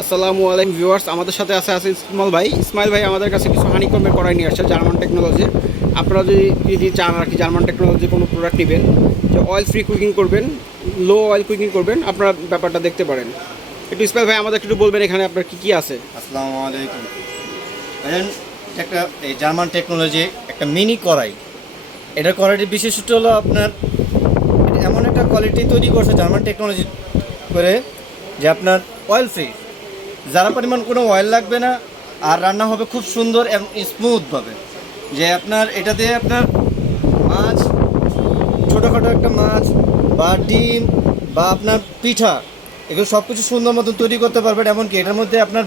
আসসালামু আলাইকুম ভিউয়ার্স, আমাদের সাথে আছে ইসমাইল ভাই আমাদের কাছে কিছু হানিকমের কড়াই নিয়ে আসছে জার্মান টেকনোলজির। আপনারা যদি চান আর কি জার্মান টেকনোলজির কোনো প্রোডাক্ট নেবেন, যে অয়েল ফ্রি কুকিং করবেন, লো অয়েল কুকিং করবেন, আপনারা ব্যাপারটা দেখতে পারেন। একটু ইসমাইল ভাই আমাদের একটু বলবেন এখানে আপনার কী কী আছে। আসসালামু আলাইকুম। দেখেন, একটা এই জার্মান টেকনোলজি একটা মিনি কড়াই। এটার কোয়ালিটির বিশেষত্ব হলো আপনার এমন একটা কোয়ালিটি তৈরি করছে জার্মান টেকনোলজি করে যে আপনার অয়েল ফ্রি, যারা পরিমাণ কোনো অয়েল লাগবে না, আর রান্না হবে খুব সুন্দর এবং স্মুথভাবে। যে আপনার এটা দিয়ে আপনার মাছ, ছোটোখাটো একটা মাছ বা ডিম বা আপনার পিঠা, এগুলো সব কিছু সুন্দর মতন তৈরি করতে পারবেন। এমনকি এটার মধ্যে আপনার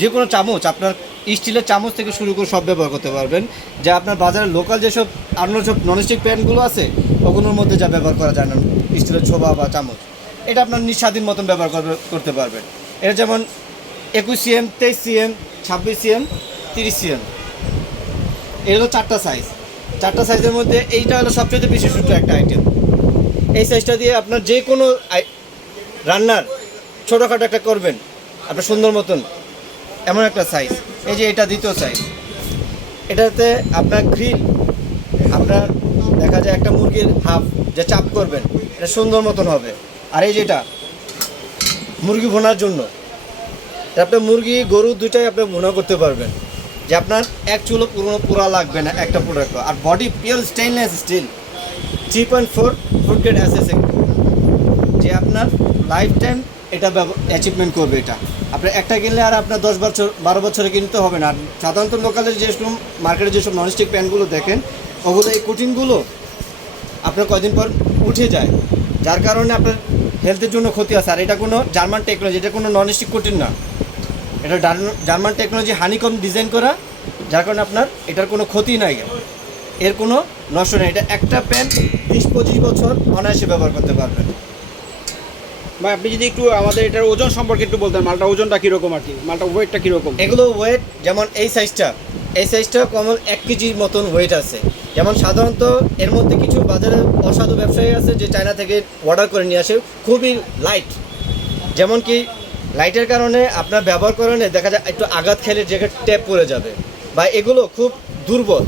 যে কোনো চামচ, আপনার স্টিলের চামচ থেকে শুরু করে সব ব্যবহার করতে পারবেন। যা আপনার বাজারে লোকাল যেসব অন্য সব ননস্টিক প্যানগুলো আছে ওগুলোর মধ্যে যা ব্যবহার করা যায় না, স্টিলের ছোবা বা চামচ, এটা আপনার নিঃস্বাধীন মতন ব্যবহার করতে পারবেন। এটা যেমন 21 সিএম, 23 সিএম, 26 সিএম, 30 সিএম, এগুলো চারটা সাইজের মধ্যে এইটা হলো সবচেয়ে বিশেষত্ব একটা আইটেম। এই সাইজটা দিয়ে আপনার যে কোনো রান্নার ছোটোখাটো একটা করবেন আপনার সুন্দর মতন, এমন একটা সাইজ। এই যে এটা দ্বিতীয় সাইজ, এটাতে আপনার গ্রিল, আপনার দেখা যায় একটা মুরগির হাফ যে চাপ করবেন এটা সুন্দর মতন হবে। আর এই যেটা মুরগি ভোনার জন্য, আপনার মুরগি গরু দুইটাই আপনি ভুনা করতে পারবেন, যে আপনার এক চুলো পুরা লাগবে না একটা প্রোডাক্ট। আর body pure stainless steel 3.4 food grade এসএসএ, যে আপনার লাইফ টাইম এটা অ্যাচিভমেন্ট করবে। এটা আপনার একটা কিনলে আর আপনার 10 বছর 12 বছরে কিনতে হবে না। সাধারণত লোকালের যেসব মার্কেটে যেসব ননস্টিক প্যানগুলো দেখেন, ওগুলো এই কোটিংগুলো আপনার কদিন পর উঠে যায়, যার কারণে আপনার হেলথের জন্য ক্ষতি আছে। আর এটা কোনো জার্মান টেকনোলজি, এটা কোনো ননস্টিক কোটিং না, এটা জার্মান টেকনোলজি হানিকম ডিজাইন করা, যার কারণে আপনার এটার কোনো ক্ষতি নাই, এর কোনো নষ্ট নেই। এটা একটা প্যান 20-25 বছর অনায়াসে ব্যবহার করতে পারবেন। ভাই আপনি যদি একটু আমাদের এটার ওজন সম্পর্কে একটু বলতেন, মালটার ওজনটা কীরকম আর কি, মালটার ওয়েটটা কীরকম? এগুলো ওয়েট যেমন এই সাইজটা কমন 1 কেজির মতন ওয়েট আছে। যেমন সাধারণত এর মধ্যে কিছু বাজারে অসাধু ব্যবসায়ী আছে যে চায়না থেকে অর্ডার করে নিয়ে আসে, খুবই লাইট। যেমন কি লাইটের কারণে আপনার ব্যবহার করেন দেখা যায় একটু আঘাত খেলে জায়গায় ট্যাপ পড়ে যাবে, বা এগুলো খুব দুর্বল,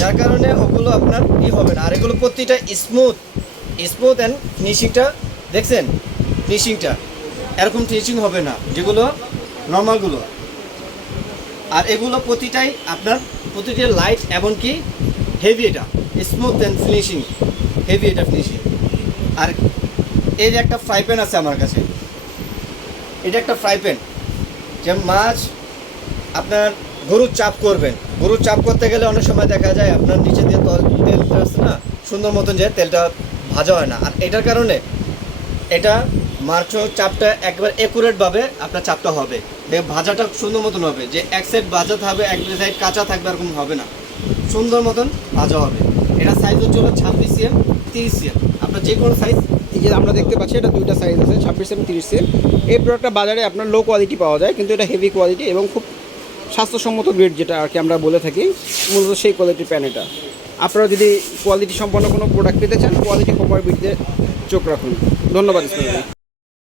যার কারণে ওগুলো আপনার হবে না। আর এগুলো প্রতিটা স্মুথ অ্যান্ড ফিনিশিংটা দেখছেন, ফিনিশিংটা এরকম ফিনিশিং হবে না যেগুলো নর্মালগুলো। আর এগুলো প্রতিটাই আপনার প্রতিটা লাইট, এমনকি হেভি, এটা স্মুথ অ্যান্ড ফিনিশিং, হেভি এটা ফিনিশিং। আর এই যে একটা ফ্রাই প্যান আছে আমার কাছে, এটা একটা ফ্রাই প্যান, যে মাছ আপনার গরুর চাপ করবেন, গরুর চাপ করতে গেলে অনেক সময় দেখা যায় আপনার নিচে দিয়ে তেলটা আসছে না, সুন্দর মতন যে তেলটা ভাজা হয় না। আর এটার কারণে এটা মাংস চাপটা একবার অ্যাকুরেটভাবে আপনার চাপটা হবে, ভাজাটা সুন্দর মতন হবে, যে এক সাইড ভাজা থাকবে এক সাইড কাঁচা থাকবে এরকম হবে না, সুন্দর মতন ভাজা হবে। এটা সাইজ হচ্ছে হলো 26 সিএম, 30 সিএম, আপনার যে কোনো সাইজ। এই যে আমরা দেখতে পাচ্ছি এটা দুইটা সাইজ আছে, 26 এবং 30 এর। এই প্রোডাক্টটা বাজারে আপনার লো কোয়ালিটি পাওয়া যায়, কিন্তু এটা হেভি কোয়ালিটি এবং খুব স্বাস্থ্যসম্মত গ্রেড, যেটা আর কি আমরা বলে থাকি, মূলত সেই কোয়ালিটির প্যান এটা। আপনারা যদি কোয়ালিটি সম্পন্ন কোনো প্রোডাক্ট পেতে চান, কোয়ালিটি হোমওয়ার ভিডিওতে চোখ রাখুন। ধন্যবাদ ইসমাইল ভাই।